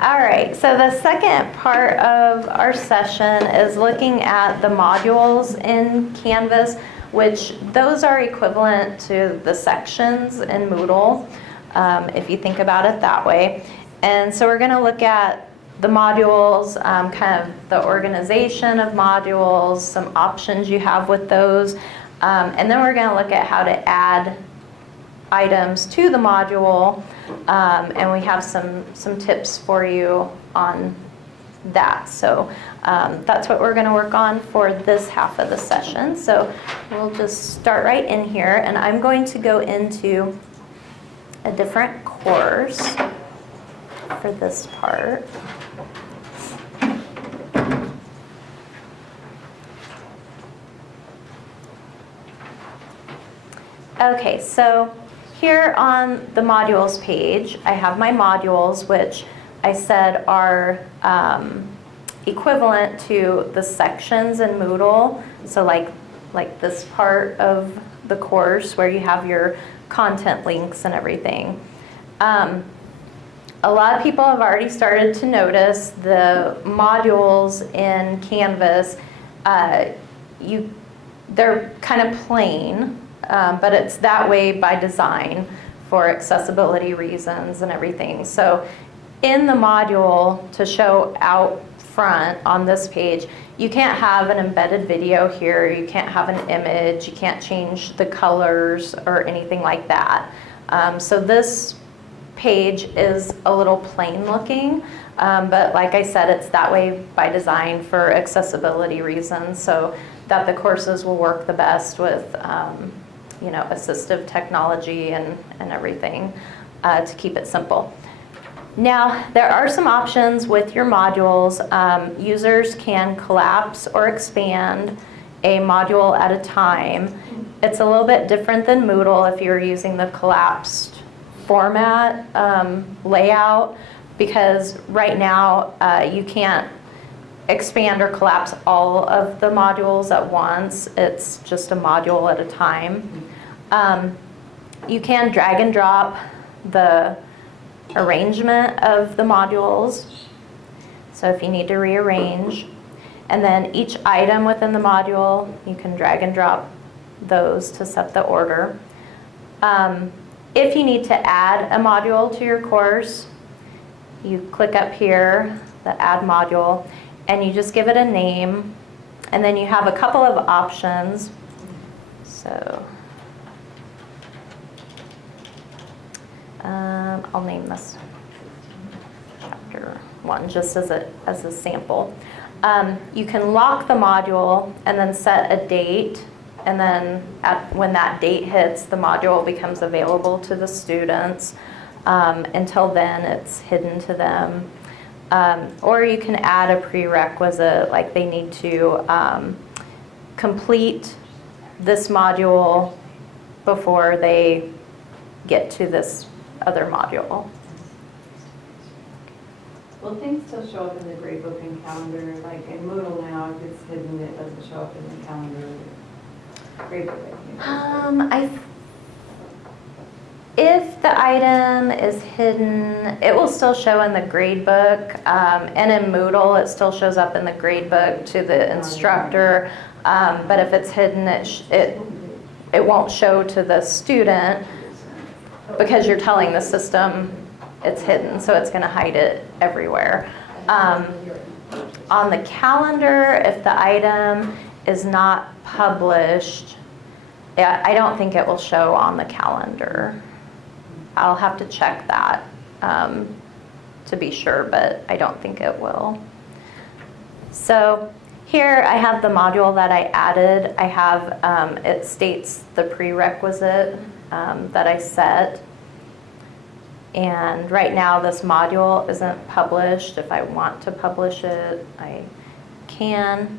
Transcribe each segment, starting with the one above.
All right, so the second part of our session is looking at the modules in Canvas, which those are equivalent to the sections in Moodle, if you think about it that way. And so we're going to look at the modules, kind of the organization of modules, some options you have with those, and then we're going to look at how to add items to the module, and we have some tips for you on that. So that's what we're going to work on for this half of the session. So we'll just start right in here, and I'm going to go into a different course for this part. Okay, so here on the modules page, I have my modules, which I said are equivalent to the sections in Moodle. So like this part of the course where you have your content links and everything. A lot of people have already started to notice the modules in Canvas. They're kind of plain. But it's that way by design for accessibility reasons and everything. So in the module, to show out front on this page, you can't have an embedded video here, you can't have an image, you can't change the colors or anything like that. So this page is a little plain looking, but like I said, it's that way by design for accessibility reasons, so that the courses will work the best with assistive technology and everything to keep it simple. Now, there are some options with your modules. Users can collapse or expand a module at a time. It's a little bit different than Moodle if you're using the collapsed format layout, because right now you can't expand or collapse all of the modules at once. It's just a module at a time. You can drag and drop the arrangement of the modules, so if you need to rearrange. And then each item within the module, you can drag and drop those to set the order. If you need to add a module to your course, you click up here, the Add Module, and you just give it a name, and then you have a couple of options. So I'll name this Chapter 1 just as a sample. You can lock the module and then set a date, and then when that date hits, the module becomes available to the students. Until then, it's hidden to them. Or you can add a prerequisite, like they need to complete this module before they get to this other module. Will things still show up in the gradebook and calendar? Like in Moodle now, if it's hidden, it doesn't show up in the calendar. Gradebook, If the item is hidden, it will still show in the gradebook, and in Moodle, it still shows up in the gradebook to the instructor. But if it's hidden, it won't show to the student, because you're telling the system it's hidden, so it's going to hide it everywhere. On the calendar, if the item is not published, I don't think it will show on the calendar. I'll have to check that to be sure, but I don't think it will. So here I have the module that I added. I have, it states the prerequisite that I set. And right now this module isn't published. If I want to publish it, I can.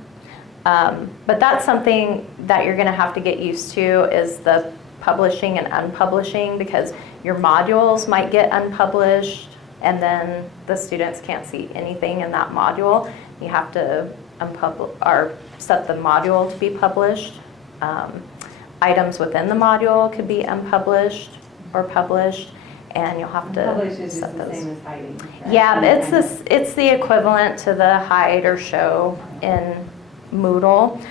But that's something that you're going to have to get used to, is the publishing and unpublishing, because your modules might get unpublished and then the students can't see anything in that module. You have to set the module to be published. Items within the module could be unpublished or published. and you'll have to Publish is just set the those. same as hiding, right? Yeah, it's the equivalent to the hide or show in Moodle.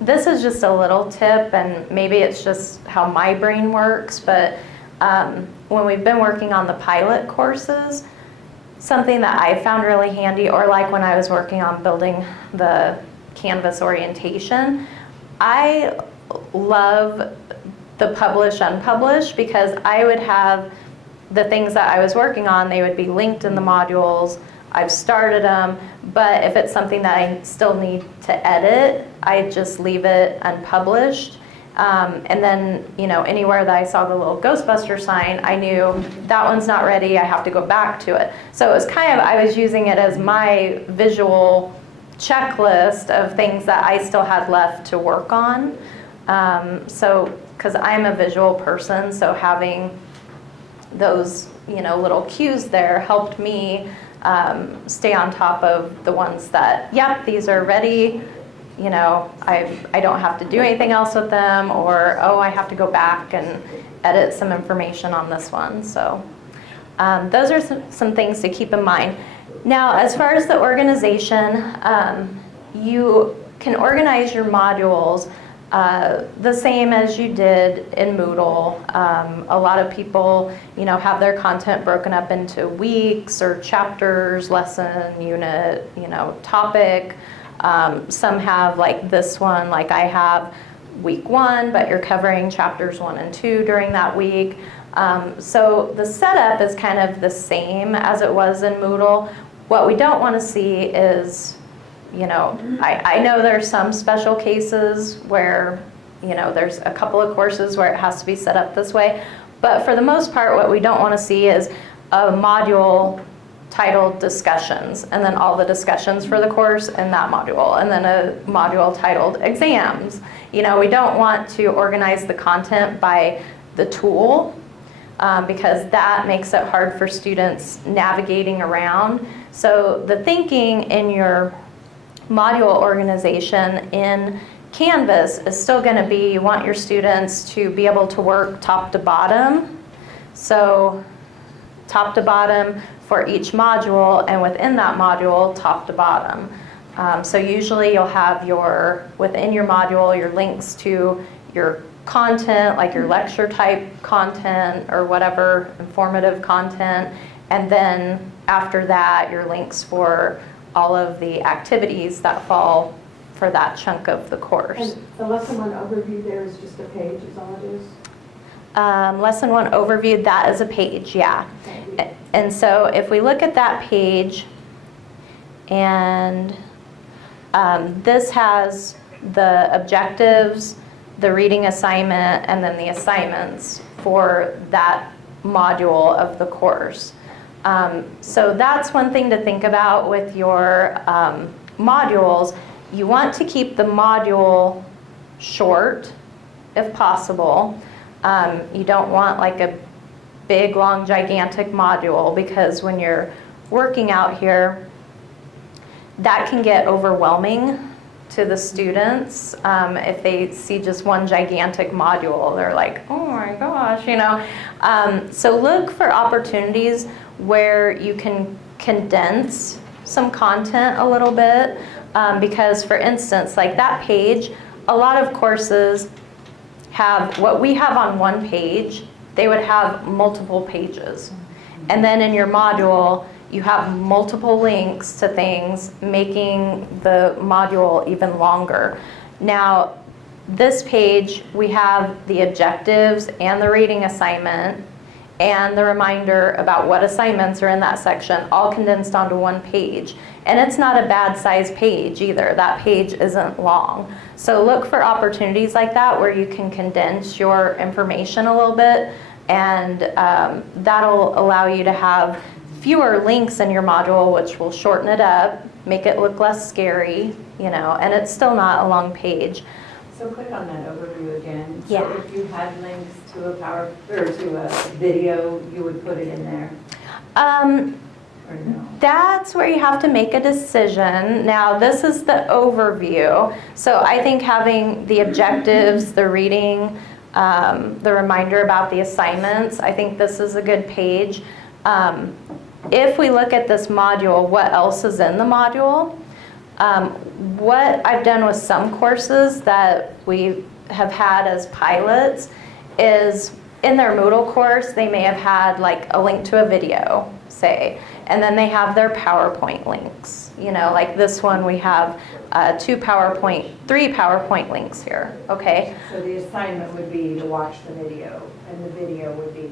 This is just a little tip, and maybe it's just how my brain works, but when we've been working on the pilot courses, something that I found really handy, or like when I was working on building the Canvas orientation, I love the publish unpublish, because I would have the things that I was working on, they would be linked in the modules. I've started them, but if it's something that I still need to edit, I just leave it unpublished. And then, anywhere that I saw the little Ghostbuster sign, I knew that one's not ready, I have to go back to it. So it was I was using it as my visual checklist of things that I still had left to work on. Because I'm a visual person, so having those, little cues there helped me stay on top of the ones that, yep, these are ready. I don't have to do anything else with them, or, oh, I have to go back and edit some information on this one. So those are some things to keep in mind. Now, as far as the organization, you can organize your modules the same as you did in Moodle. A lot of people, have their content broken up into weeks or chapters, lesson, unit, topic. Some have like this one, like I have week 1, but you're covering chapters 1 and 2 during that week. So the setup is kind of the same as it was in Moodle. What we don't want to see is, I know there's some special cases where, there's a couple of courses where it has to be set up this way. But for the most part, what we don't want to see is a module titled discussions, and then all the discussions for the course in that module, and then a module titled exams. We don't want to organize the content by the tool, because that makes it hard for students navigating around. So the thinking in your module organization in Canvas is still going to be, you want your students to be able to work top to bottom. So top to bottom for each module, and within that module, top to bottom. So usually you'll have within your module, your links to your content, like your lecture type content or whatever informative content, and then after that, your links for all of the activities that fall for that chunk of the course. And the lesson 1 overview there is just a page, is all it is? Lesson 1 overview, that is a page, yeah. And so if we look at that page, and this has the objectives, the reading assignment, and then the assignments for that module of the course. So that's one thing to think about with your modules. You want to keep the module short, if possible. You don't want like a big, long, gigantic module, because when you're working out here, that can get overwhelming to the students. If they see just one gigantic module, they're like, oh my gosh, So look for opportunities where you can condense some content a little bit, because for instance, like that page, a lot of courses have what we have on one page, they would have multiple pages. And then in your module, you have multiple links to things, making the module even longer. Now, this page, we have the objectives and the reading assignment and the reminder about what assignments are in that section, all condensed onto one page. And it's not a bad size page either. That page isn't long. So look for opportunities like that where you can condense your information a little bit, and that'll allow you to have fewer links in your module, which will shorten it up, make it look less scary, and it's still not a long page. So click on that overview again. Yeah. So if you had links to a video, you would put it in there, or no? That's where you have to make a decision. Now, this is the overview. So I think having the objectives, the reading, the reminder about the assignments. I think this is a good page. If we look at this module, what else is in the module? What I've done with some courses that we have had as pilots is in their Moodle course, they may have had like a link to a video, say, and then they have their PowerPoint links. You know, like this one, we have three PowerPoint links here, okay? So the assignment would be to watch the video, and the video would be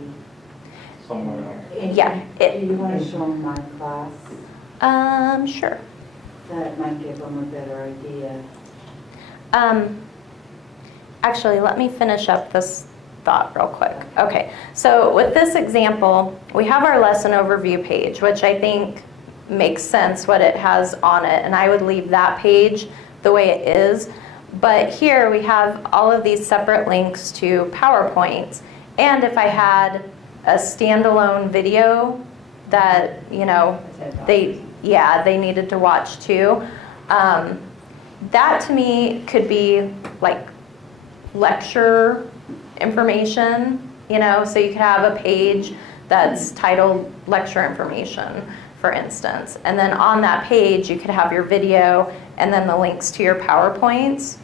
Somewhere. Yeah. Do you want to show them my class? Sure. That might give them a better idea. Actually, let me finish up this thought real quick. Okay, so with this example, we have our lesson overview page, which I think makes sense what it has on it, and I would leave that page the way it is. But here we have all of these separate links to PowerPoints, and if I had a standalone video that, you know, they needed to watch too, that to me could be like lecture information, you know, so you could have a page that's titled lecture information, for instance, and then on that page you could have your video and then the links to your PowerPoints,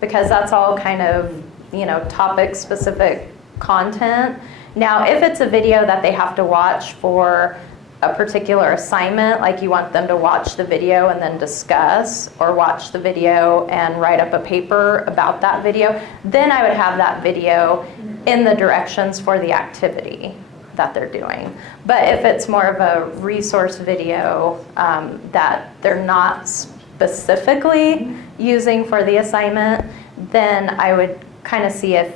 because that's all kind of, you know, topic specific content. Now if it's a video that they have to watch for a particular assignment, like you want them to watch the video and then discuss, or watch the video and write up a paper about that video, then I would have that video in the directions for the activity that they're doing. But if it's more of a resource video that they're not specifically using for the assignment, then I would kind of see if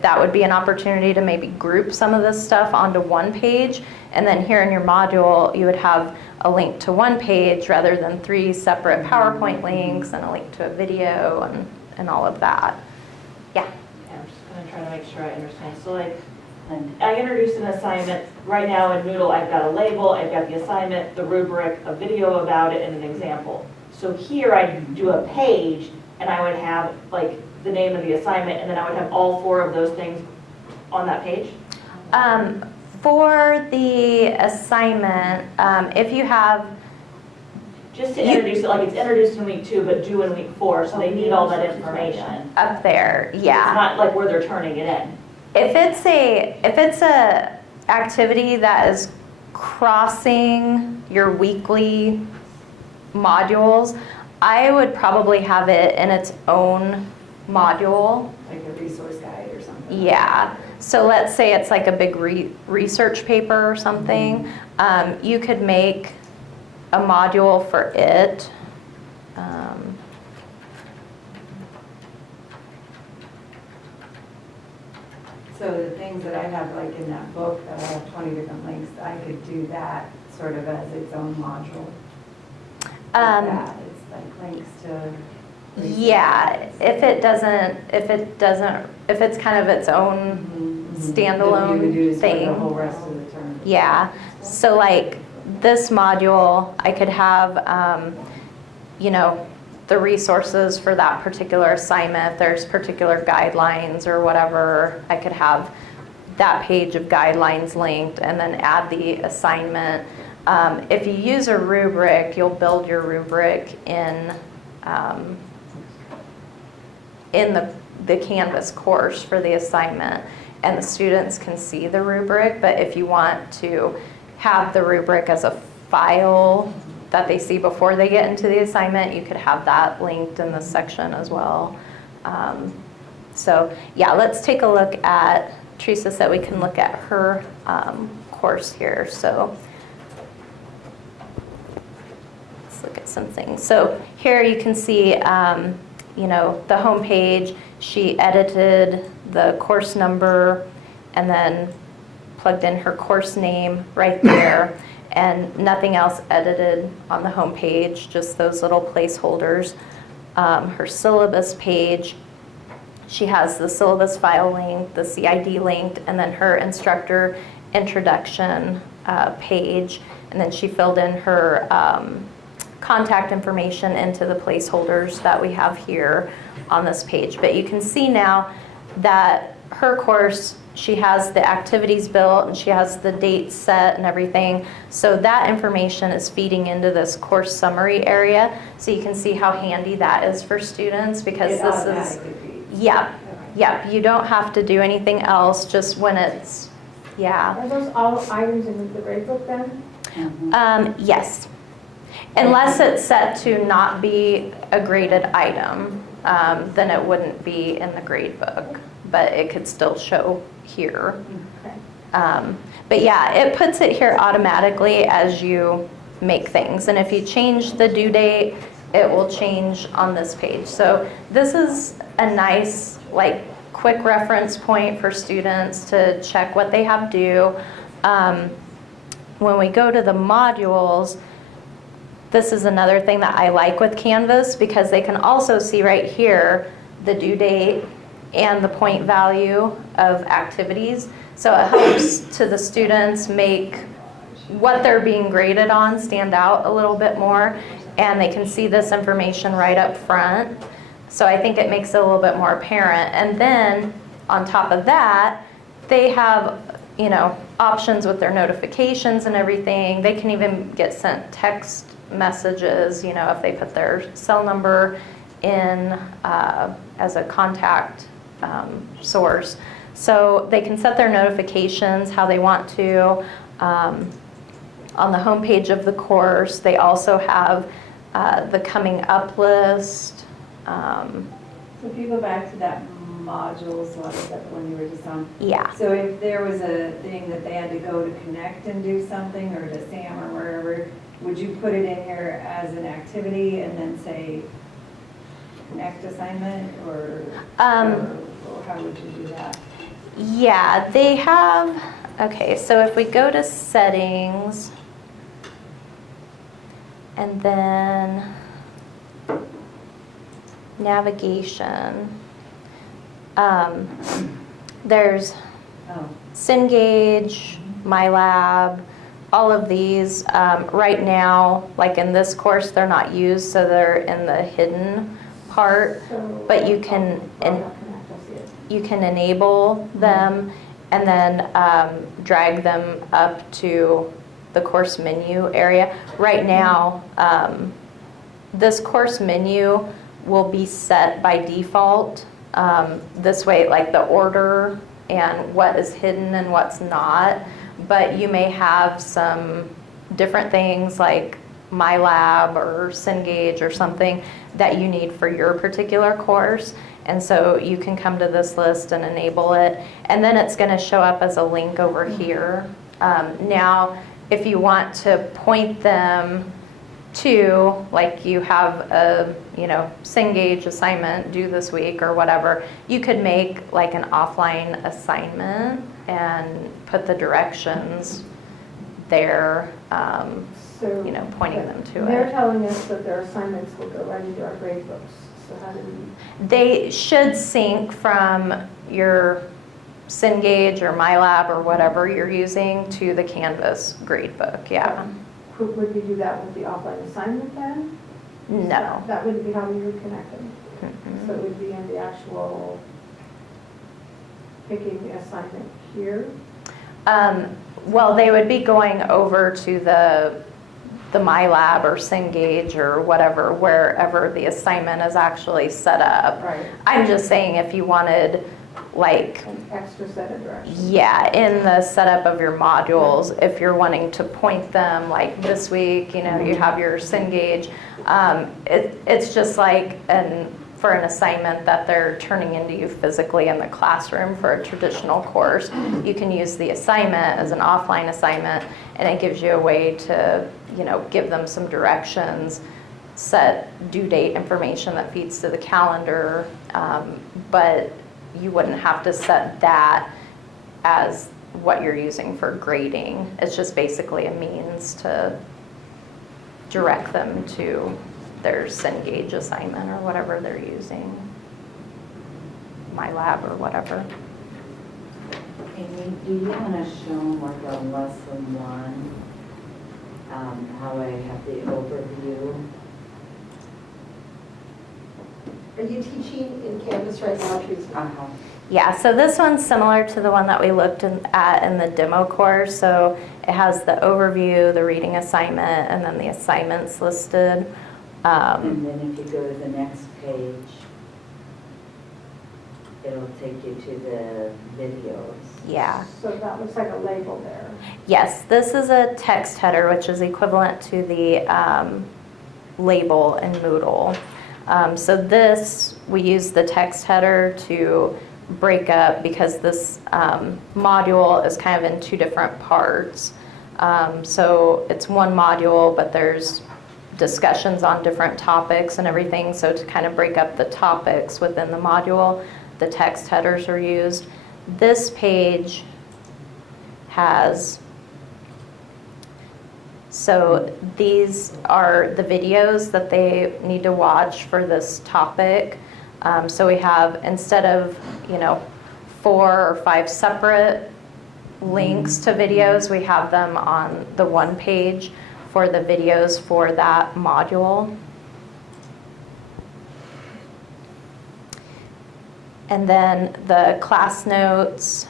that would be an opportunity to maybe group some of this stuff onto one page, and then here in your module you would have a link to one page rather than three separate PowerPoint links and a link to a video and all of that. Yeah. Yeah, I'm just gonna try to make sure I understand. So like, I introduced an assignment. Right now in Moodle, I've got a label, I've got the assignment, the rubric, a video about it, and an example. So here I do a page, and I would have like the name of the assignment, and then I would have all four of those things on that page? For the assignment, if you have, Just to introduce it, like it's introduced in week 2, but due in week 4, so they need all that information. up there, yeah. It's not like where they're turning it in. If it's a activity that is crossing your weekly modules, I would probably have it in its own module. like a resource guide or something. Yeah. So let's say it's like a big research paper or something. You could make a module for it. So the things that I have like in that book, that I have 20 different links, I could do that sort of as its own module. Like that. It's like links to. Yeah, if it's kind of its own standalone That you would use for thing. the whole rest of the term. Yeah, so like this module, I could have, you know, the resources for that particular assignment. If there's particular guidelines or whatever, I could have that page of guidelines linked and then add the assignment. If you use a rubric, you'll build your rubric in the Canvas course for the assignment, and the students can see the rubric. But if you want to have the rubric as a file that they see before they get into the assignment, you could have that linked in this section as well. So yeah, let's take a look at, Teresa said we can look at her course here. So let's look at some things. So here you can see, you know, the home page. She edited the course number and then plugged in her course name right there, and nothing else edited on the home page, just those little placeholders. Her syllabus page, she has the syllabus file link, the CID linked, and then her instructor introduction page, and then she filled in her contact information into the placeholders that we have here on this page. But you can see now that her course, she has the activities built and she has the dates set and everything. So that information is feeding into this course summary area. So you can see how handy that is for students because It this is, automatically feeds. yeah, Okay. yeah, you don't have to do anything else, just when it's, yeah. Are those all items in the grade book then? Yes. Unless it's set to not be a graded item, then it wouldn't be in the grade book, but it could still show here. Okay. But yeah, it puts it here automatically as you make things. And if you change the due date, it will change on this page. So this is a nice, like, quick reference point for students to check what they have due. When we go to the modules, this is another thing that I like with Canvas because they can also see right here the due date and the point value of activities. So it helps to the students make what they're being graded on stand out a little bit more, and they can see this information right up front. So I think it makes it a little bit more apparent. And then on top of that, they have, you know, options with their notifications and everything. They can even get sent text messages, you know, if they put their cell number in as a contact source. So they can set their notifications how they want to. On the home page of the course, they also have the coming up list. So if you go back to that modules, what is that, the one you were just on? Yeah. So if there was a thing that they had to go to Connect and do something, or to SAM or wherever, would you put it in here as an activity and then say Connect assignment, or how would you do that? Yeah, they have, okay, so if we go to settings, and then navigation, there's Oh, Cengage, MyLab, all of these. Right now, like in this course, they're not used, so they're in the hidden part, So- but you can, Oh, Connect, I see it. you can enable them and then drag them up to the course menu area. Right now, this course menu will be set by default. This way, like the order and what is hidden and what's not, but you may have some different things like MyLab or Cengage or something that you need for your particular course. And so you can come to this list and enable it, and then it's going to show up as a link over here. Now, if you want to point them to, like you have a, you know, Cengage assignment due this week or whatever, you could make like an offline assignment and put the directions there, So. you know, pointing them to They're it. telling us that their assignments will go right into our grade books. So how do we? They should sync from your Cengage or MyLab or whatever you're using to the Canvas gradebook, yeah. Would we do that with the offline assignment then? No. That wouldn't be how we would connect them. Mm-mm. So it would be in the actual picking the assignment here. Well, they would be going over to the MyLab or Cengage or whatever, wherever the assignment is actually set up. Right. I'm just saying if you wanted, like, An extra set of directions. yeah, in the setup of your modules, if you're wanting to point them, like this week, you know, you have your Cengage, it's just like for an assignment that they're turning into you physically in the classroom for a traditional course. You can use the assignment as an offline assignment, and it gives you a way to, you know, give them some directions, set due date information that feeds to the calendar, but you wouldn't have to set that as what you're using for grading. It's just basically a means to direct them to their Cengage assignment or whatever they're using, MyLab or whatever. Amy, do you want to show them like a lesson one, how I have the overview? Are you teaching in Canvas right now, Teresa? Uh-huh. Yeah, so this one's similar to the one that we looked at in the demo course. So it has the overview, the reading assignment, and then the assignments listed. And then if you go to the next page, it'll take you to the videos. Yeah. So that looks like a label there. Yes, this is a text header, which is equivalent to the label in Moodle. So this, we use the text header to break up because this module is kind of in two different parts. So it's one module, but there's discussions on different topics and everything. So to kind of break up the topics within the module, the text headers are used. This page has, so these are the videos that they need to watch for this topic. So we have, instead of, 4 or 5 separate links to videos, we have them on the one page for the videos for that module. And then the class notes,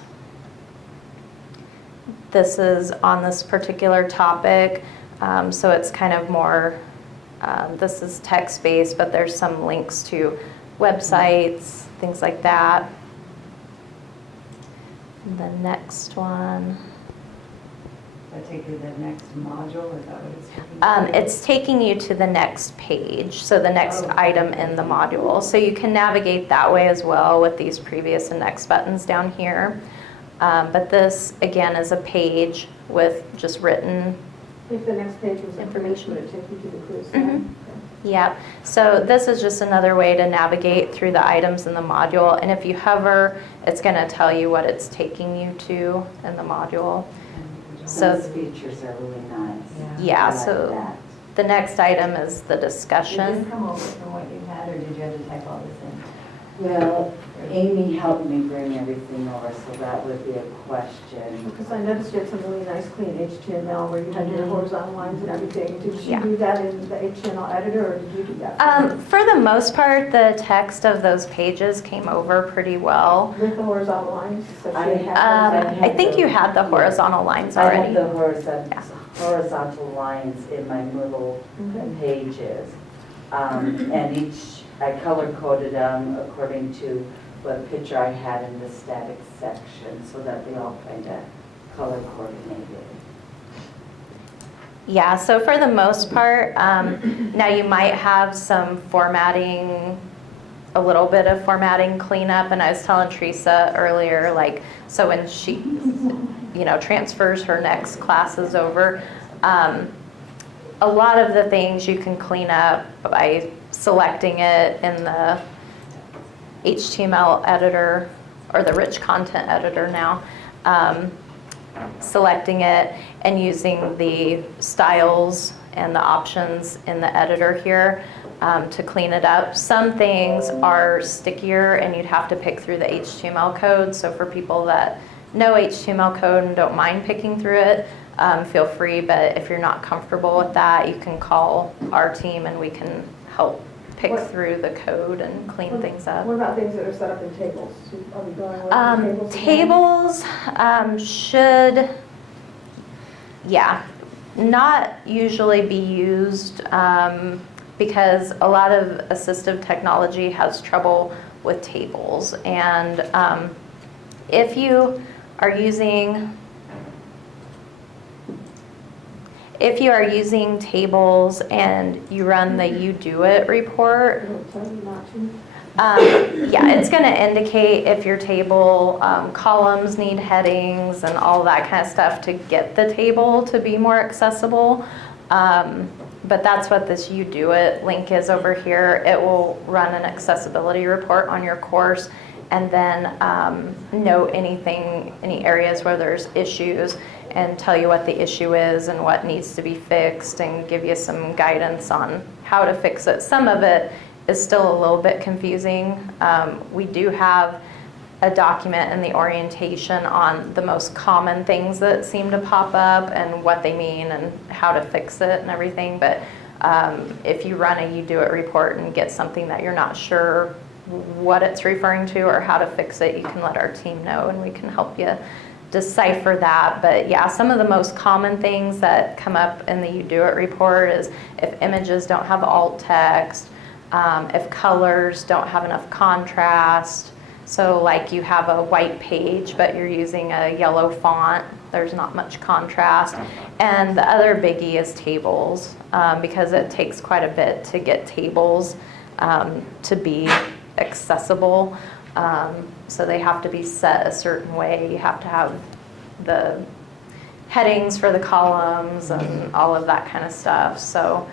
this is on this particular topic, so it's kind of more, this is text-based, but there's some links to websites, things like that. And the next one. That take you to the next module, is that what it's taking? It's taking you to the next page, so the next Oh. item in the module. So you can navigate that way as well with these previous and next buttons down here. But this, again, is a page with just written. If the next page was information, would it take you to the quiz then? Yep. So this is just another way to navigate through the items in the module. And if you hover, it's going to tell you what it's taking you to in the module. So Those features are really nice. yeah, I like so that. the next item is the Did discussion. this come over from what you had, or did you have to type all this in? Well, Amy helped me bring everything over, so that would be a question. Because I noticed you had some really nice clean HTML where you had your horizontal lines and everything. Did she Yeah. do that in the HTML editor, or did you do that? For the most part, the text of those pages came over pretty well. With the horizontal lines? So she I had had I think you had the horizontal lines I already. have the horizontal lines in my Moodle Okay. pages. And each, I color-coded them according to what picture I had in the static section, so that they all kind of color coordinated. Yeah, so for the most part, now you might have some formatting, a little bit of formatting cleanup, and I was telling Teresa earlier, like, so when she, transfers her next classes over, a lot of the things you can clean up by selecting it in the HTML editor, or the rich content editor now, selecting it and using the styles and the options in the editor here to clean it up. Some things are stickier and you'd have to pick through the HTML code. So for people that know HTML code and don't mind picking through it, feel free. But if you're not comfortable with that, you can call our team and we can help pick through the code and clean things up. What about things that are set up in tables? Are we going with the tables? Tables should, not usually be used because a lot of assistive technology has trouble with tables. And if you are using tables and you run the You Do It report, It'll tell you not to. it's going to indicate if your table columns need headings and all that kind of stuff to get the table to be more accessible. But that's what this You Do It link is over here. It will run an accessibility report on your course and then note any areas where there's issues and tell you what the issue is and what needs to be fixed and give you some guidance on how to fix it. Some of it is still a little bit confusing. We do have a document in the orientation on the most common things that seem to pop up and what they mean and how to fix it and everything. But if you run a You Do It report and get something that you're not sure what it's referring to or how to fix it, you can let our team know and we can help you decipher that. But yeah, some of the most common things that come up in the You Do It report is if images don't have alt text, if colors don't have enough contrast. So like you have a white page, but you're using a yellow font, there's not much contrast. And the other biggie is tables, because it takes quite a bit to get tables to be accessible. So they have to be set a certain way. You have to have the headings for the columns and all of that kind of stuff. So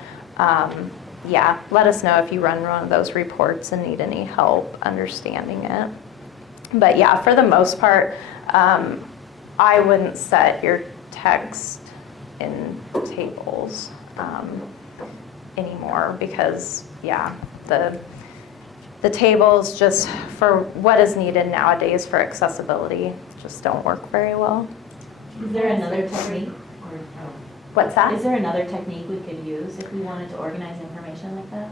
yeah, let us know if you run one of those reports and need any help understanding it. But yeah, for the most part, I wouldn't set your text in tables anymore because, yeah, the tables just for what is needed nowadays for accessibility just don't work very well. Is there another technique? What's that? Is there another technique we could use if we wanted to organize information like that?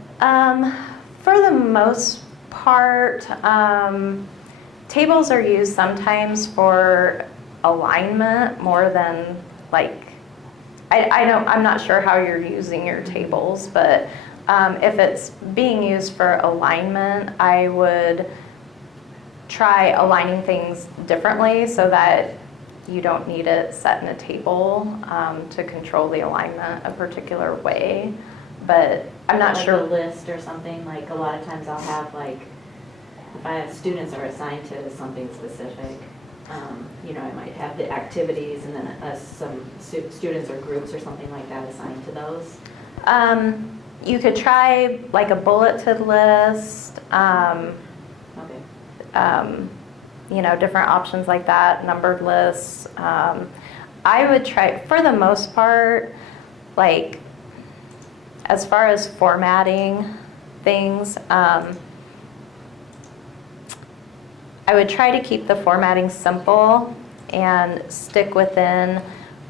For the most part, tables are used sometimes for alignment more than like, I'm not sure how you're using your tables, but if it's being used for alignment, I would try aligning things differently so that you don't need it set in a table to control the alignment a particular way. But I'm not like sure. a list or something, like a lot of times I'll have like, if I have students are assigned to something specific, you know, I might have the activities and then some students or groups or something like that assigned to those. You could try like a bulleted list, Okay. you know, different options like that, numbered lists. I would try, for the most part, like as far as formatting things, I would try to keep the formatting simple and stick within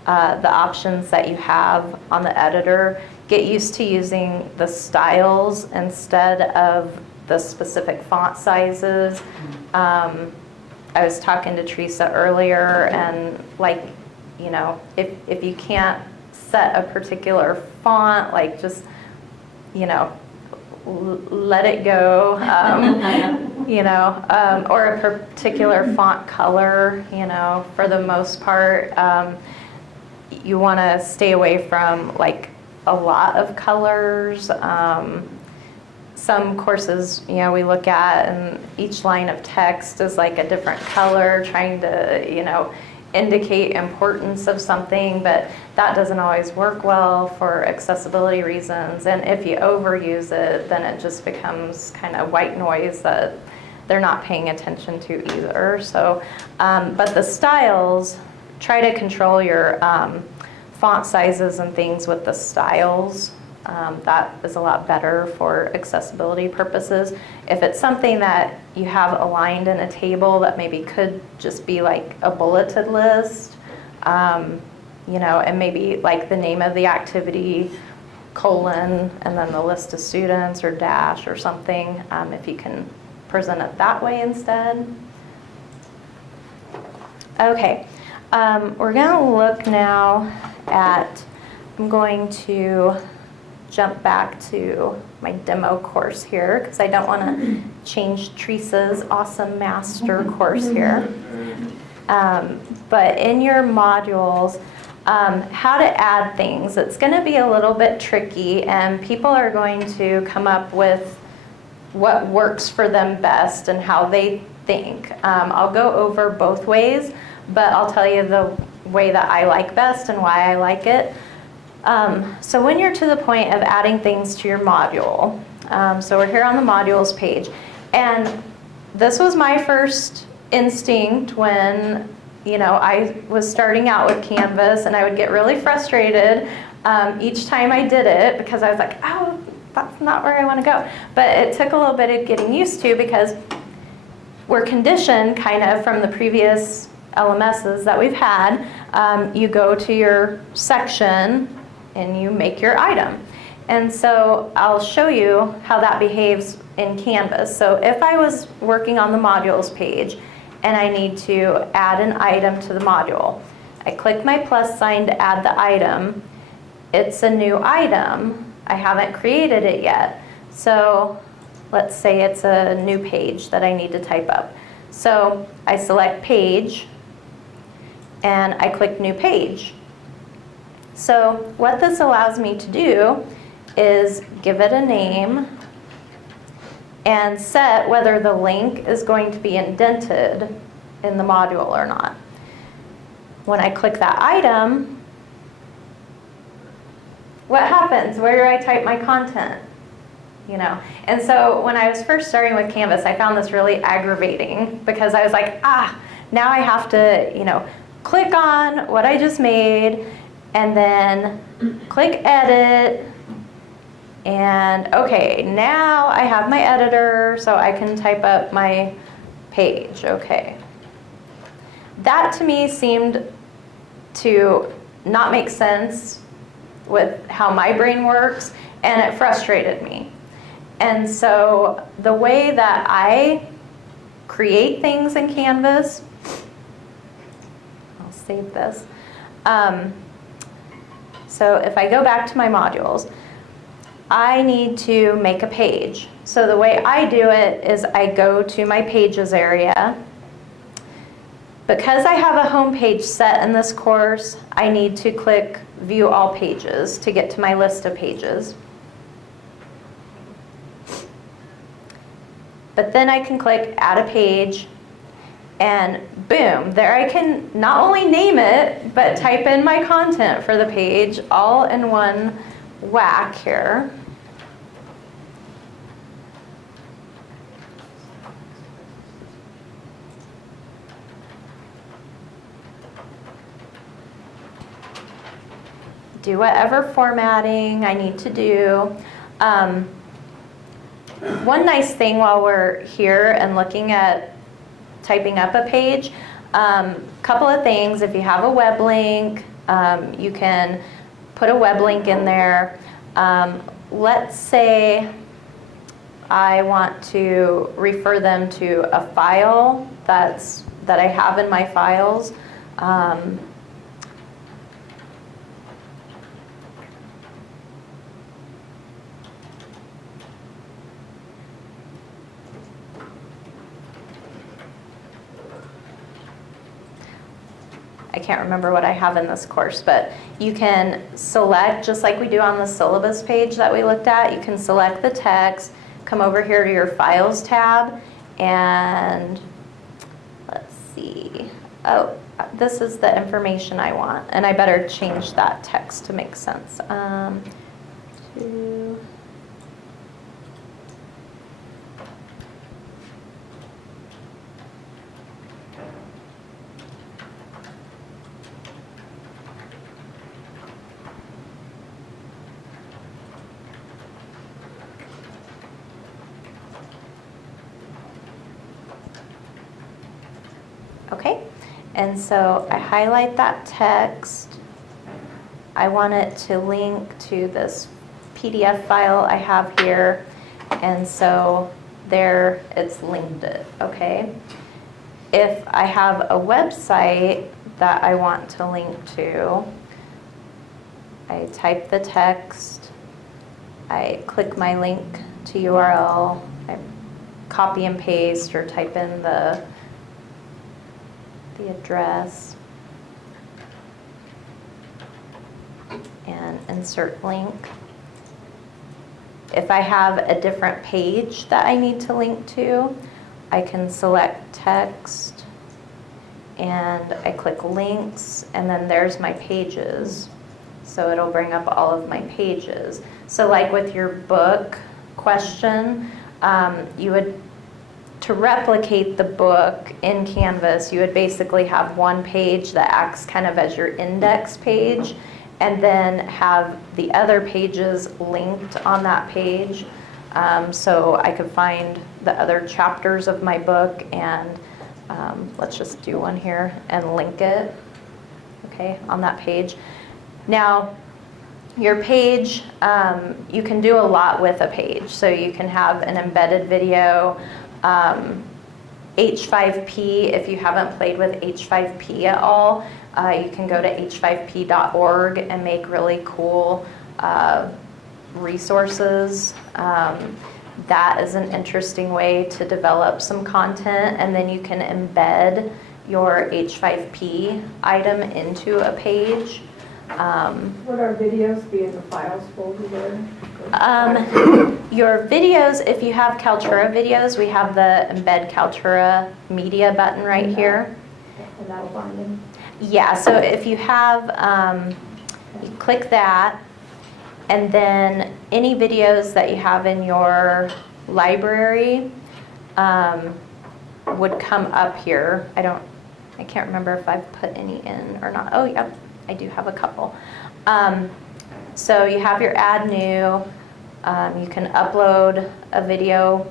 the options that you have on the editor. Get used to using the styles instead of the specific font sizes. I was talking to Teresa earlier, and like, you know, if you can't set a particular font, like just, you know, let it go, you know, or a particular font color, you know, for the most part, you want to stay away from like a lot of colors. Some courses, you know, we look at and each line of text is like a different color, trying to, you know, indicate importance of something, but that doesn't always work well for accessibility reasons. And if you overuse it, then it just becomes kind of white noise that they're not paying attention to either. So, but the styles, try to control your font sizes and things with the styles. That is a lot better for accessibility purposes. If it's something that you have aligned in a table that maybe could just be like a bulleted list, you know, and maybe like the name of the activity, colon, and then the list of students or dash or something, if you can present it that way instead. Okay, we're gonna look now at, I'm going to jump back to my demo course here because I don't want to change Teresa's awesome master course here. But in your modules, how to add things, it's going to be a little bit tricky, and people are going to come up with what works for them best and how they think. I'll go over both ways, but I'll tell you the way that I like best and why I like it. So when you're to the point of adding things to your module, so we're here on the modules page, and this was my first instinct when, you know, I was starting out with Canvas, and I would get really frustrated each time I did it because I was like, oh, that's not where I want to go. But it took a little bit of getting used to because we're conditioned kind of from the previous LMSs that we've had. You go to your section and you make your item. And so I'll show you how that behaves in Canvas. So if I was working on the modules page and I need to add an item to the module, I click my plus sign to add the item. It's a new item. I haven't created it yet. So let's say it's a new page that I need to type up. So I select page and I click new page. So what this allows me to do is give it a name and set whether the link is going to be indented in the module or not. When I click that item, what happens? Where do I type my content? You know, and so when I was first starting with Canvas, I found this really aggravating because I was like, now I have to, you know, click on what I just made and then click edit. And okay, now I have my editor so I can type up my page. Okay. That to me seemed to not make sense with how my brain works, and it frustrated me. And so the way that I create things in Canvas, I'll save this. So if I go back to my modules, I need to make a page. So the way I do it is I go to my pages area. Because I have a home page set in this course, I need to click view all pages to get to my list of pages. But then I can click add a page, and boom, there I can not only name it, but type in my content for the page all in one whack here. Do whatever formatting I need to do. One nice thing while we're here and looking at typing up a page, couple of things. If you have a web link, you can put a web link in there. Let's say I want to refer them to a file that I have in my files. I can't remember what I have in this course, but you can select, just like we do on the syllabus page that we looked at, you can select the text, come over here to your Files tab, and let's see. Oh, this is the information I want, and I better change that text to make sense. Okay, and so I highlight that text. I want it to link to this PDF file I have here, and so there it's linked it, okay? If I have a website that I want to link to, I type the text, I click my link to URL, I copy and paste or type in the address and insert link. If I have a different page that I need to link to, I can select text and I click links, and then there's my pages. So it'll bring up all of my pages. So like with your book question, to replicate the book in Canvas, you would basically have one page that acts kind of as your index page, and then have the other pages linked on that page. So I could find the other chapters of my book, and let's just do one here and link it, okay, on that page. Now, Your page, you can do a lot with a page. So you can have an embedded video, H5P, if you haven't played with H5P at all, you can go to h5p.org and make really cool resources. That is an interesting way to develop some content, and then you can embed your H5P item into a page. Would our videos be in the files folder there? Your videos, if you have Kaltura videos, we have the embed Kaltura media button right here. And that'll find them? Yeah, so if you have, you click that, and then any videos that you have in your library would come up here. I can't remember if I've put any in or not. Oh, yep, I do have a couple. So you have your add new. You can upload a video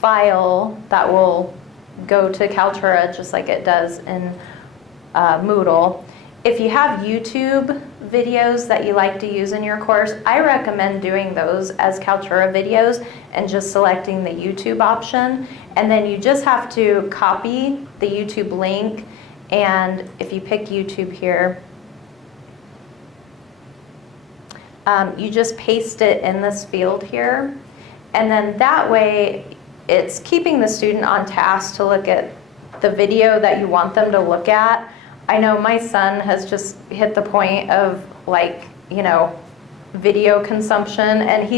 file that will go to Kaltura just like it does in Moodle. If you have YouTube videos that you like to use in your course, I recommend doing those as Kaltura videos and just selecting the YouTube option. And then you just have to copy the YouTube link, and if you pick YouTube here, you just paste it in this field here. And then that way, it's keeping the student on task to look at the video that you want them to look at. I know my son has just hit the point of, like, you know, video consumption, and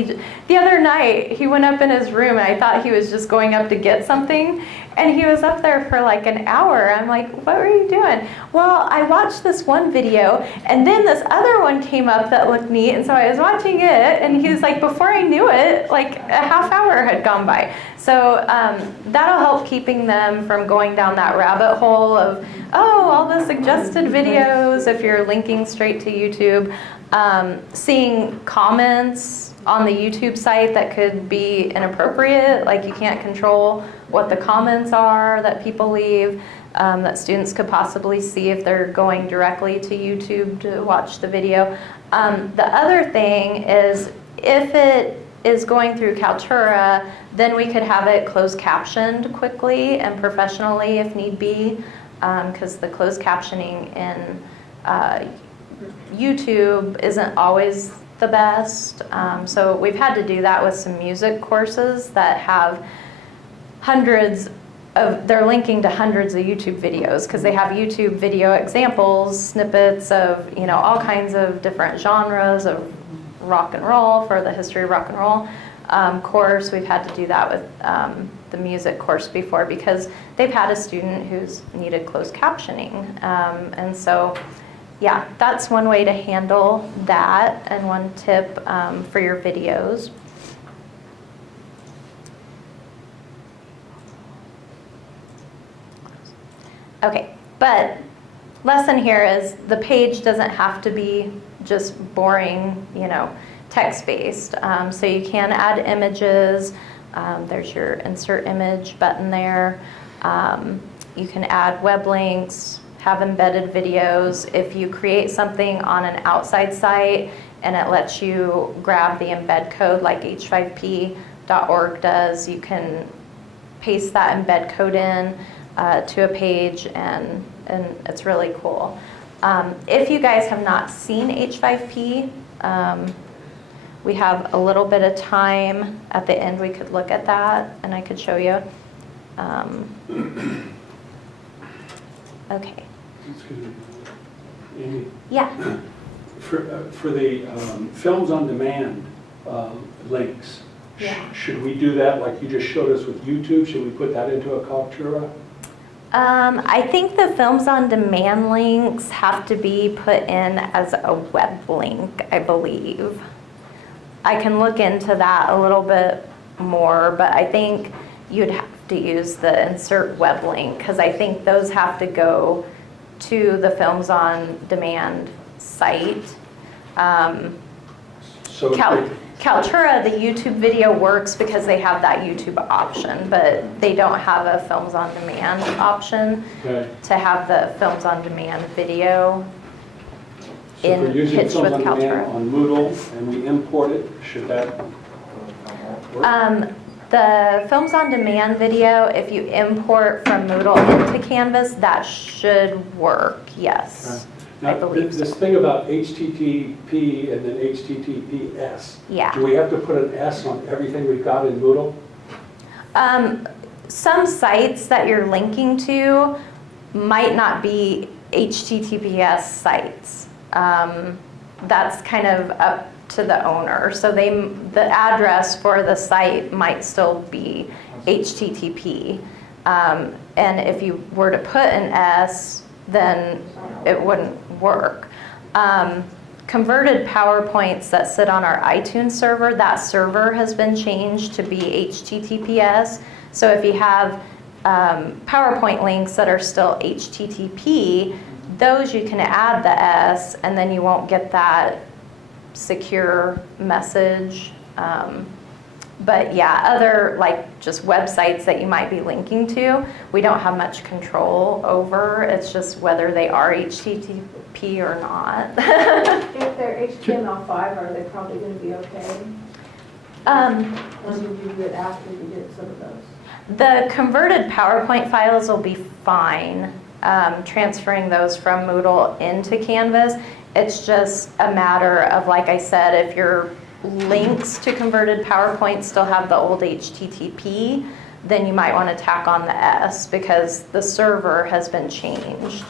the other night he went up in his room and I thought he was just going up to get something, and he was up there for like an hour. I'm like, what were you doing? Well, I watched this one video and then this other one came up that looked neat, and so I was watching it, and he was like, before I knew it, like a half hour had gone by. So that'll help keeping them from going down that rabbit hole of, oh, all the suggested videos if you're linking straight to YouTube. Seeing comments on the YouTube site that could be inappropriate, like you can't control what the comments are that people leave, that students could possibly see if they're going directly to YouTube to watch the video. The other thing is, if it is going through Kaltura, then we could have it closed captioned quickly and professionally if need be, because the closed captioning in YouTube isn't always the best. So we've had to do that with some music courses that have they're linking to hundreds of YouTube videos because they have YouTube video examples, snippets of, you know, all kinds of different genres of rock and roll for the history of rock and roll course. We've had to do that with the music course before because they've had a student who's needed closed captioning. And so, yeah, that's one way to handle that, and one tip for your videos. Okay, but lesson here is the page doesn't have to be just boring, you know, text-based. So you can add images. There's your insert image button there. You can add web links, have embedded videos. If you create something on an outside site and it lets you grab the embed code like h5p.org does, you can paste that embed code in to a page, and it's really cool. If you guys have not seen H5P, we have a little bit of time at the end. We could look at that and I could show you. Okay. Excuse me. Amy, Yeah. for the films on demand links, Yeah. should we do that like you just showed us with YouTube? Should we put that into a Kaltura? I think the films on demand links have to be put in as a web link, I believe. I can look into that a little bit more, but I think you'd have to use the insert web link because I think those have to go to the films on demand site. So Kaltura, the YouTube video works because they have that YouTube option, but they don't have a films on demand option okay. to have the films on demand video. So if we're using hitched Films with on Demand Kaltura. on Moodle and we import it, should that work? The Films on Demand video, if you import from Moodle into Canvas, that should work, yes. I Now, believe this so. thing about HTTP and then HTTPS, Yeah. do we have to put an S on everything we've got in Moodle? Some sites that you're linking to might not be HTTPS sites. That's kind of up to the owner. So the address for the site might still be HTTP. And if you were to put an S, then it wouldn't work. Converted PowerPoints that sit on our iTunes server, that server has been changed to be HTTPS. So if you have PowerPoint links that are still HTTP, those you can add the S, and then you won't get that secure message. But yeah, other like just websites that you might be linking to, we don't have much control over. It's just whether they are HTTP or not. If they're HTML5, are they probably going to be okay? Or did you do it after you did some of those? The converted PowerPoint files will be fine, transferring those from Moodle into Canvas. It's just a matter of, like I said, if your links to converted PowerPoint still have the old HTTP, then you might want to tack on the S because the server has been changed.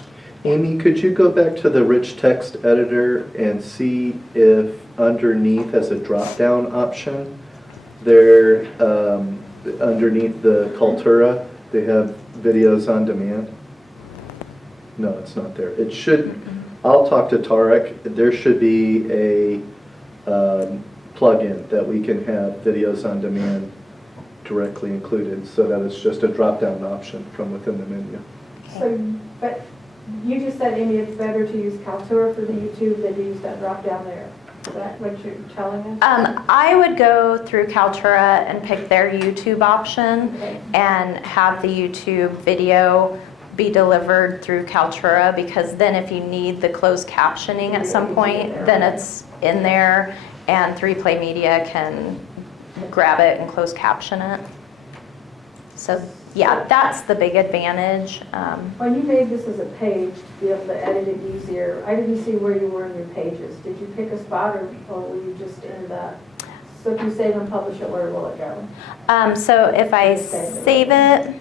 Amy, could you go back to the rich text editor and see if underneath as a drop-down option, there, underneath the Kaltura, they have videos on demand? No, it's not there. It should. I'll talk to Tarek. There should be a plugin that we can have videos on demand directly included, so that it's just a drop-down option from within the menu. So, but you just said, Amy, it's better to use Kaltura for the YouTube than to use that drop down there. Is that what you're telling us? I would go through Kaltura and pick their YouTube option Okay. and have the YouTube video be delivered through Kaltura, because then if you need the closed captioning at some point, then it's in there and 3Play Media can grab it and close caption it. So yeah, that's the big advantage. When you made this as a page to be able to edit it easier, I didn't see where you were in your pages. Did you pick a spot or were you just in that? So if you save and publish it, where will it go? So if I save it,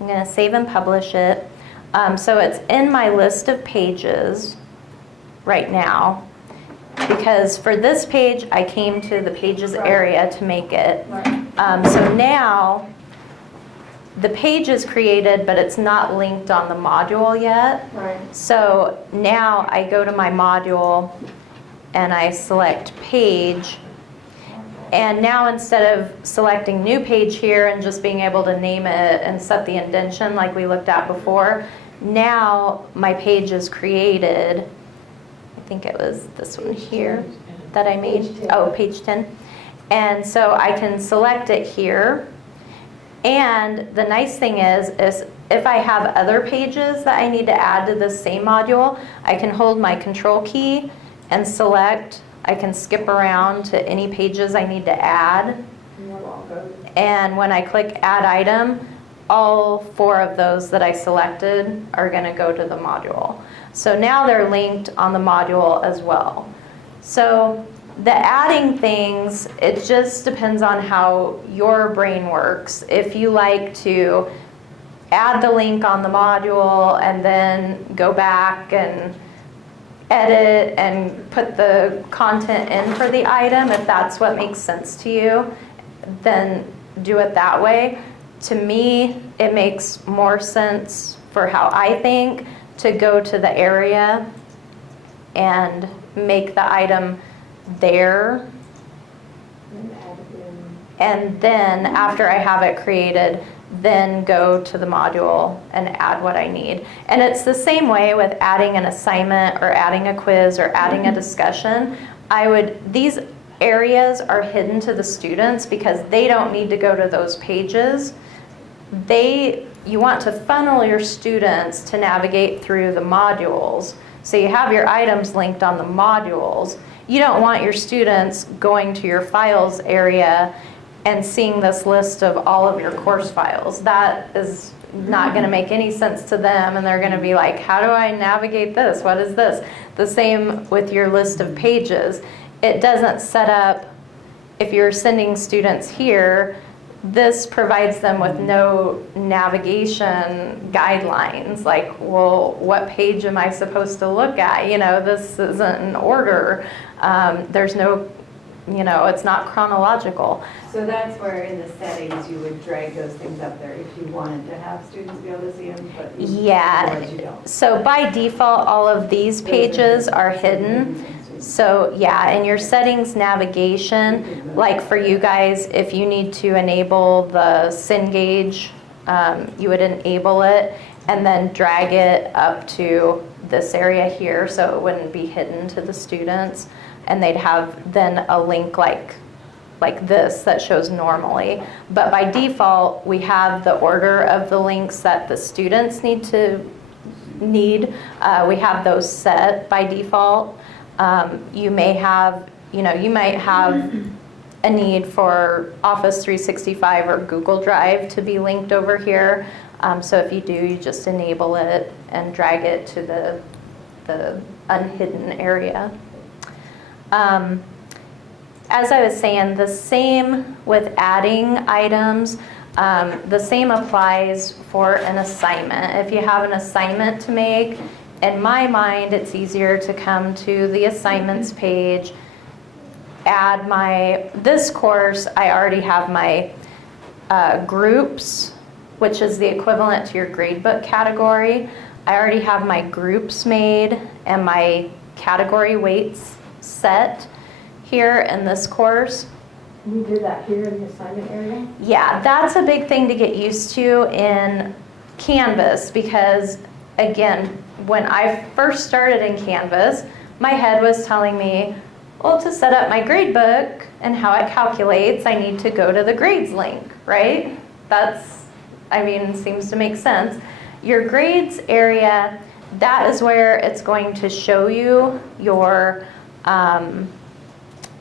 I'm going to save and publish it. So it's in my list of pages right now, because for this page, I came to the pages area to make it. Right. So now, the page is created, but it's not linked on the module yet. Right. So now I go to my module and I select page. And now instead of selecting new page here and just being able to name it and set the indentation like we looked at before, now my page is created. I think it was this one here that I made. Page 10. Oh, page 10. And so I can select it here. And the nice thing is if I have other pages that I need to add to this same module, I can hold my control key and select. I can skip around to any pages I need to add. And we'll all go. And when I click add item, all 4 of those that I selected are going to go to the module. So now they're linked on the module as well. So the adding things, it just depends on how your brain works. If you like to add the link on the module and then go back and edit and put the content in for the item, if that's what makes sense to you, then do it that way. To me, it makes more sense for how I think to go to the area and make the item there, And add it in. and then after I have it created, then go to the module and add what I need. And it's the same way with adding an assignment or adding a quiz or adding a discussion. These areas are hidden to the students because they don't need to go to those pages. You want to funnel your students to navigate through the modules So you have your items linked on the modules. You don't want your students going to your files area and seeing this list of all of your course files. That is not going to make any sense to them, and they're going to be like, how do I navigate this? What is this? The same with your list of pages. It doesn't set up, if you're sending students here, this provides them with no navigation guidelines, like, well, what page am I supposed to look at? You know, this isn't in order. There's no, you know, it's not chronological. So that's where in the settings you would drag those things up there if you wanted to have students be able to see them, but otherwise you Yeah, don't. so by default, all of these pages are hidden. So yeah, in your settings navigation, like for you guys, if you need to enable the Cengage, you would enable it and then drag it up to this area here so it wouldn't be hidden to the students. And they'd have then a link like this that shows normally. But by default, we have the order of the links that the students need. We have those set by default. You may have, you know, you might have a need for Office 365 or Google Drive to be linked over here. So if you do, you just enable it and drag it to the unhidden area. As I was saying, the same with adding items. The same applies for an assignment. If you have an assignment to make, in my mind, it's easier to come to the assignments page, add this course, I already have my groups, which is the equivalent to your gradebook category. I already have my groups made and my category weights set here in this course. We do that here in the assignment area? Yeah, that's a big thing to get used to in Canvas because, again, when I first started in Canvas, my head was telling me, well, to set up my gradebook and how it calculates, I need to go to the grades link, right? That's, I mean, seems to make sense. Your grades area, that is where it's going to show you your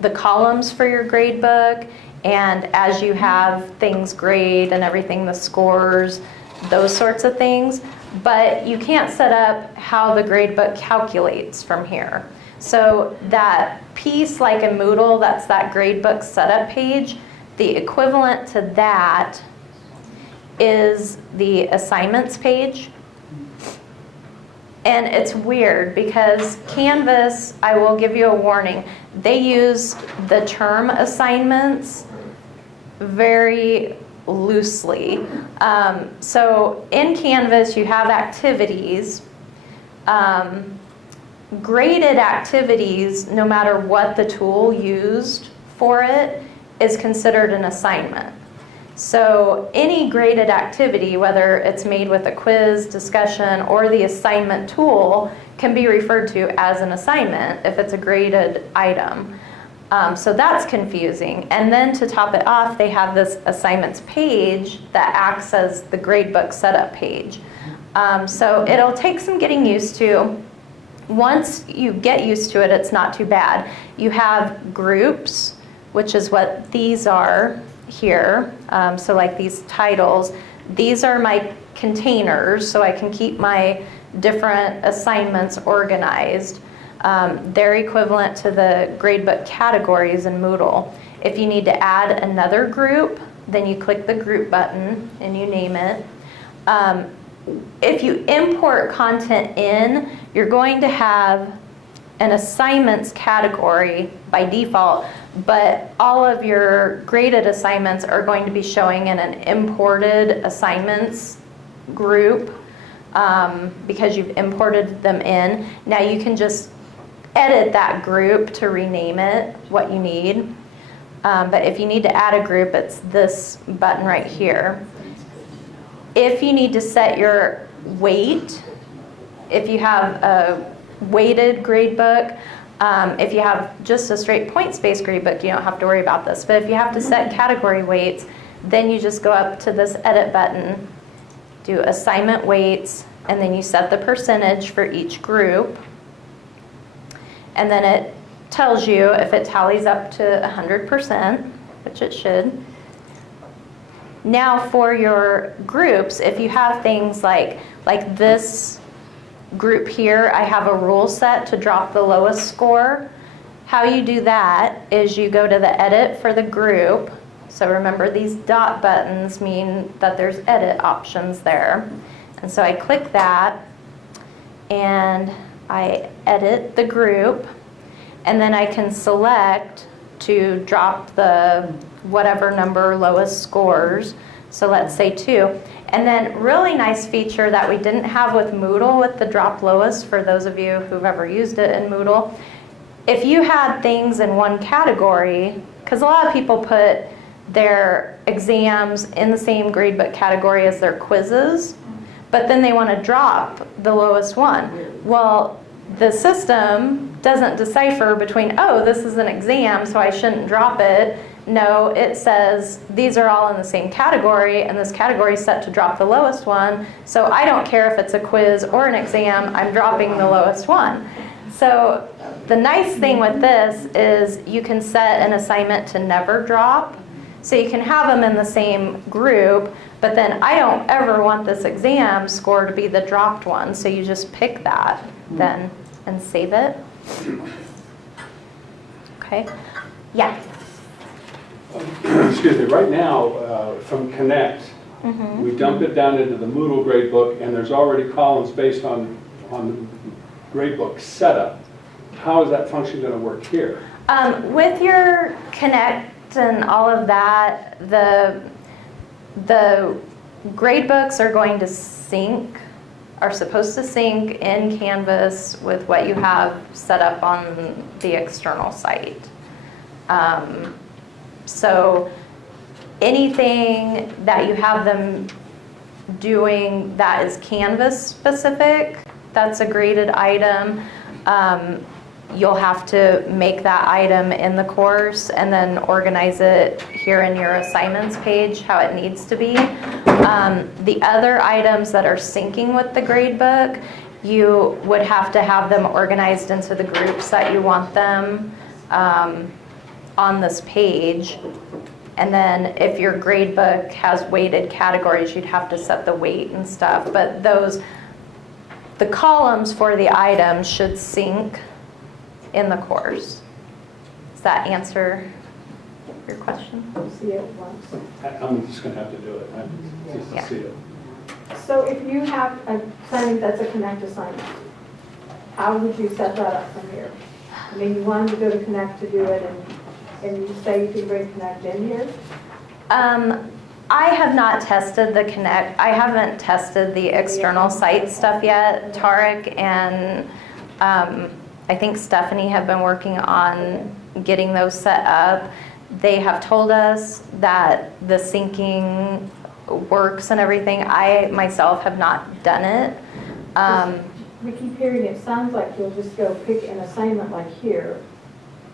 the columns for your grade book, and as you have things grade and everything, the scores, those sorts of things, but you can't set up how the grade book calculates from here. So that piece, like in Moodle, that's that grade book setup page, the equivalent to that is the assignments page. And it's weird because Canvas, I will give you a warning, they use the term assignments very loosely. So in Canvas, you have activities. Graded activities, no matter what the tool used for it, is considered an assignment. So any graded activity, whether it's made with a quiz, discussion, or the assignment tool, can be referred to as an assignment if it's a graded item. So that's confusing. And then to top it off, they have this assignments page that acts as the gradebook setup page. So it'll take some getting used to. Once you get used to it, it's not too bad. You have groups, which is what these are here. So like these titles, these are my containers, so I can keep my different assignments organized. They're equivalent to the gradebook categories in Moodle. If you need to add another group, then you click the group button and you name it. If you import content in, you're going to have an assignments category by default, but all of your graded assignments are going to be showing in an imported assignments group because you've imported them in. Now you can just edit that group to rename it what you need. But if you need to add a group, it's this button right here. If you need to set your weight, if you have a weighted gradebook, if you have just a straight points-based gradebook, you don't have to worry about this. But if you have to set category weights, then you just go up to this edit button, do assignment weights, and then you set the percentage for each group. and then it tells you if it tallies up to 100%, which it should. Now for your groups, if you have things like this group here, I have a rule set to drop the lowest score. How you do that is you go to the edit for the group. So remember, these dot buttons mean that there's edit options there. And so I click that and I edit the group, and then I can select to drop the whatever number lowest scores. So let's say 2. And then really nice feature that we didn't have with Moodle with the drop lowest, for those of you who've ever used it in Moodle. If you had things in one category, because a lot of people put their exams in the same gradebook category as their quizzes, but then they want to drop the lowest one. Well, the system doesn't decipher between, oh, this is an exam, so I shouldn't drop it. No, it says these are all in the same category, and this category is set to drop the lowest one, so I don't care if it's a quiz or an exam, I'm dropping the lowest one. So the nice thing with this is you can set an assignment to never drop, so you can have them in the same group, but then I don't ever want this exam score to be the dropped one, so you just pick that then and save it. Okay, yeah. Excuse me, right now, from Connect, we dump it down into the Moodle gradebook, and there's already columns based on the gradebook setup. How is that function going to work here? With your Connect and all of that, the gradebooks are going to are supposed to sync in Canvas with what you have set up on the external site. So anything that you have them doing that is Canvas specific, that's a graded item. You'll have to make that item in the course and then organize it here in your assignments page how it needs to be. The other items that are syncing with the gradebook, you would have to have them organized into the groups that you want them on this page. And then if your gradebook has weighted categories, you'd have to set the weight and stuff. But the columns for the items should sync in the course. Does that answer your question? See it once. I'm just going to have to do it, just to see it. So if you have an assignment that's a Connect assignment, how would you set that up from here? I mean, you wanted to go to Connect to do it, and you say you can bring Connect in here? I have not tested the Connect. I haven't tested the external site stuff yet. Tarek and I think Stephanie have been working on getting those set up. They have told us that the syncing works and everything. I myself have not done it. We keep hearing it sounds like you'll just go pick an assignment like here,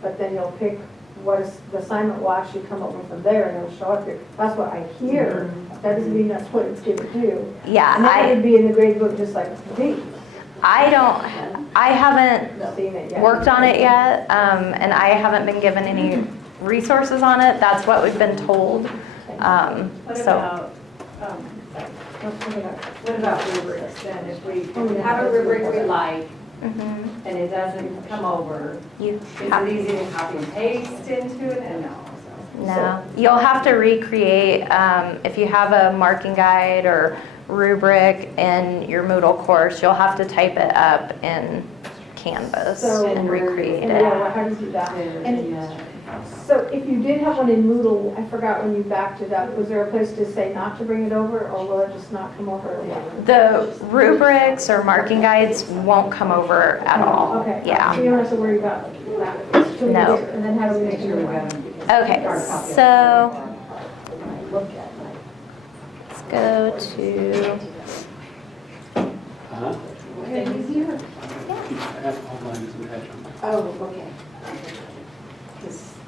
but then you'll pick what is the assignment will actually come over from there and it'll show up here. That's what I hear. That doesn't mean that's what it's going to do. Yeah, and that would be in the gradebook just like these. I haven't Seen it yet. worked on it yet, and I haven't been given any resources on it. That's what we've been told. What about rubrics then? If we have a rubric we like Mhm. and it doesn't come over, You is it easy to copy and paste into it? And No, you'll have to recreate, if you have a marking guide or rubric in your Moodle course, you'll have to type it up in Canvas and recreate Yeah, it. well, how do you do that? And so if you did have one in Moodle, I forgot when you backed it up, was there a place to say not to bring it over, or will it just not come over? The rubrics or marking guides won't come over at all. Okay. So Yeah. you don't have to worry about that? No. And then how do we make sure we got them? Okay, so let's go to, Uh-huh. Okay, easier. All mine is an adjunct. Oh, okay.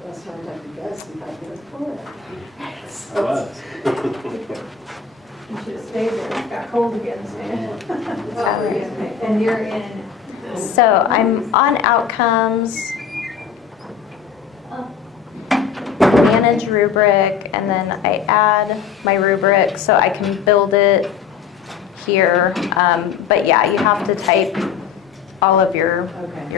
That's what I have to guess if I can afford I was. You should have stayed there, it got cold again, Sam. it. And you're in So I'm on outcomes, manage rubric, and then I add my rubric so I can build it here. But yeah, you have to type all of your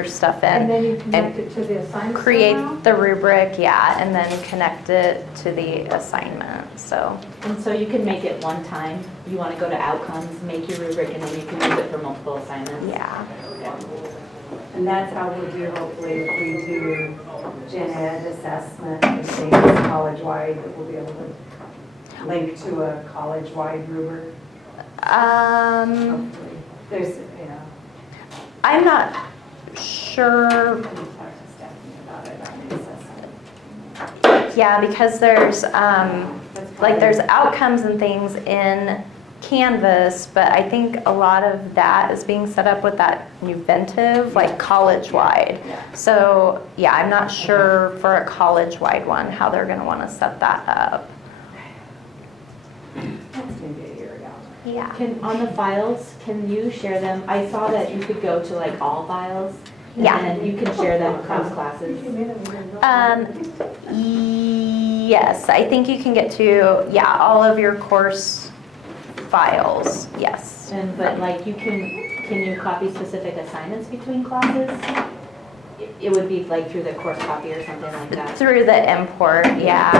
stuff in. And then you connect it to the assignment Create somehow? the rubric, yeah, and then connect it to the assignment, so. And so you can make it one time. You want to go to outcomes, make your rubric, and then you can use it for multiple assignments. Yeah. And that's how we'll do, hopefully, if we do gen ed assessment and things college-wide, that we'll be able to link to a college-wide rubric. Hopefully. There's, you know, I'm not sure, we talked to Stephanie about it on the assessment. yeah, because there's, That's like, there's probably- outcomes and things in Canvas, but I think a lot of that is being set up with that Nuventive, like college-wide. Yeah. So, yeah, I'm not sure for a college-wide one, how they're gonna wanna set that up. That's maybe a year ago. Yeah. On the files, can you share them? I saw that you could go to like all files. Yeah. And then you can share them across classes. Yes, I think you can get to, yeah, all of your course files, yes. But like can you copy specific assignments between classes? It would be like through the course copy or something like that. Through the import, yeah.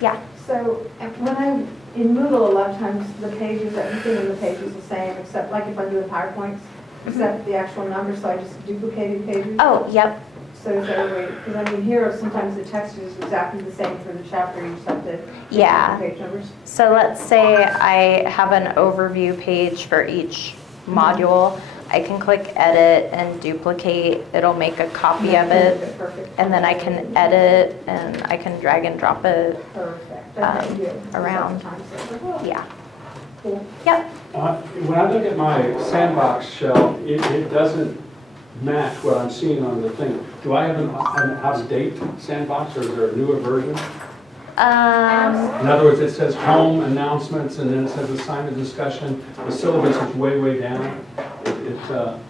Yeah. So when I'm in Moodle, a lot of times the pages, everything in the page is the same, except like if I'm doing PowerPoints, except the actual numbers, so I just duplicated pages. Oh, yep. So is there a way, because I mean, here, sometimes the text is exactly the same for the chapter, you just have to. Yeah. Page numbers. So let's say I have an overview page for each module. I can click edit and duplicate. It'll make a copy of it. Perfect. And then I can edit and I can drag and drop it. Perfect. That's good. Around. Sometimes, Yeah. Cool. Yep. When I look at my sandbox shell, it doesn't match what I'm seeing on the thing. Do I have an out-of-date sandbox, or is there a newer version? In other words, it says home announcements, and then it says assignment discussion. The syllabus is way, way down.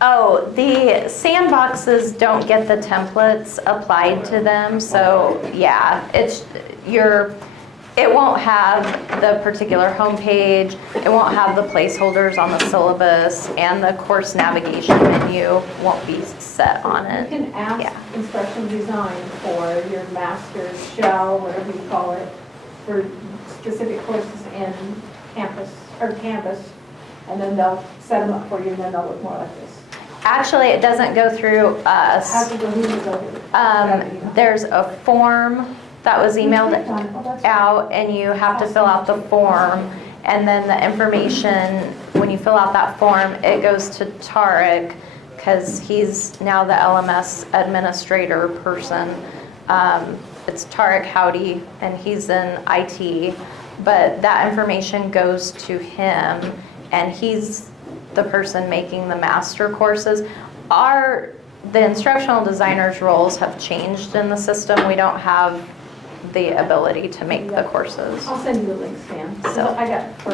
Oh, the sandboxes don't get the templates applied to them, so yeah, it won't have the particular homepage, it won't have the placeholders on the syllabus, and the course navigation menu won't be set on You it. can ask Yeah. instruction design for your master shell, whatever you call it, for specific courses in campus, or Canvas, and then they'll set them up for you, and then they'll look more like this. Actually, it doesn't go through How us. do the leaders over? There's a form that was emailed out, and you have to fill out the form, and then the information, when you fill out that form, it goes to Tarek, because he's now the LMS administrator person. It's Tarek Howdy, and he's in IT, but that information goes to him, and he's the person making the master courses. The instructional designers' roles have changed in the system. We don't have the ability to make the courses. I'll send you the links, Sam. So- I got, for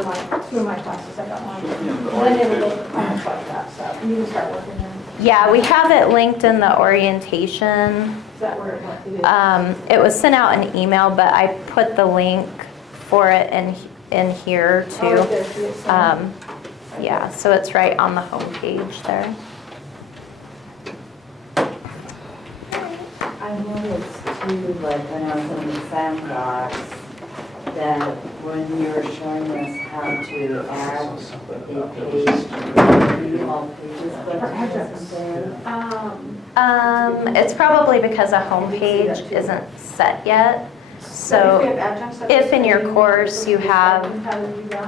two of my classes, I got mine. And then it'll look almost like that, so you can start working there. Yeah, we have it linked in the orientation. Is that where it is? It was sent out an email, but I put the link for it in here Oh, too. there's the assignment. Yeah, so it's right on the home page there. I noticed too, like when I was in the sandbox, that when you were showing us how to add a page, view all pages, but Projects. there. It's probably because a home page isn't set yet. So if in your course you have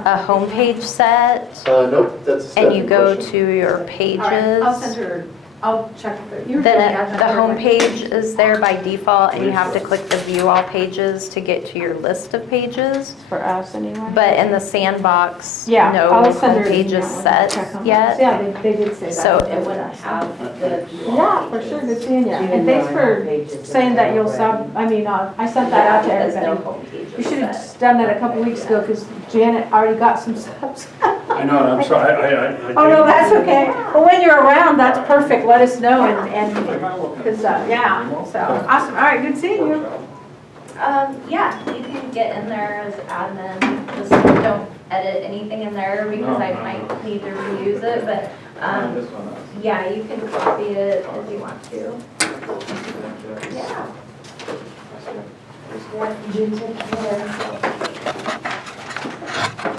a home page set Nope, that's a and you Stephanie go question. to your All right, I'll send pages, her, I'll check with her. then the home page is there by default, and you have to click the view all pages to get to your list of pages. For us anyway. But in the sandbox, Yeah, no I'll send her home an page is email and set check on that. yet. Yeah, they did say that. So It wouldn't have the. Yeah, for sure, good seeing you. Even And thanks though I have for pages saying that you'll already. sub, I sent that out to Because no everybody. home page You is should set. have done that a couple weeks ago, because Janet already got some subs. I know, and I'm sorry, I. Oh, no, that's okay. But when you're around, that's perfect. Let us know and, because, yeah, so, awesome. All right, good seeing you. Yeah, you can get in there as admin, just don't edit anything in there because I might need to reuse it, but, This one. yeah, you can copy it if you want to. Yeah. You take care.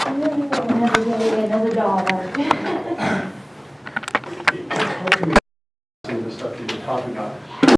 Another day, another dollar. Some of the stuff you were talking about.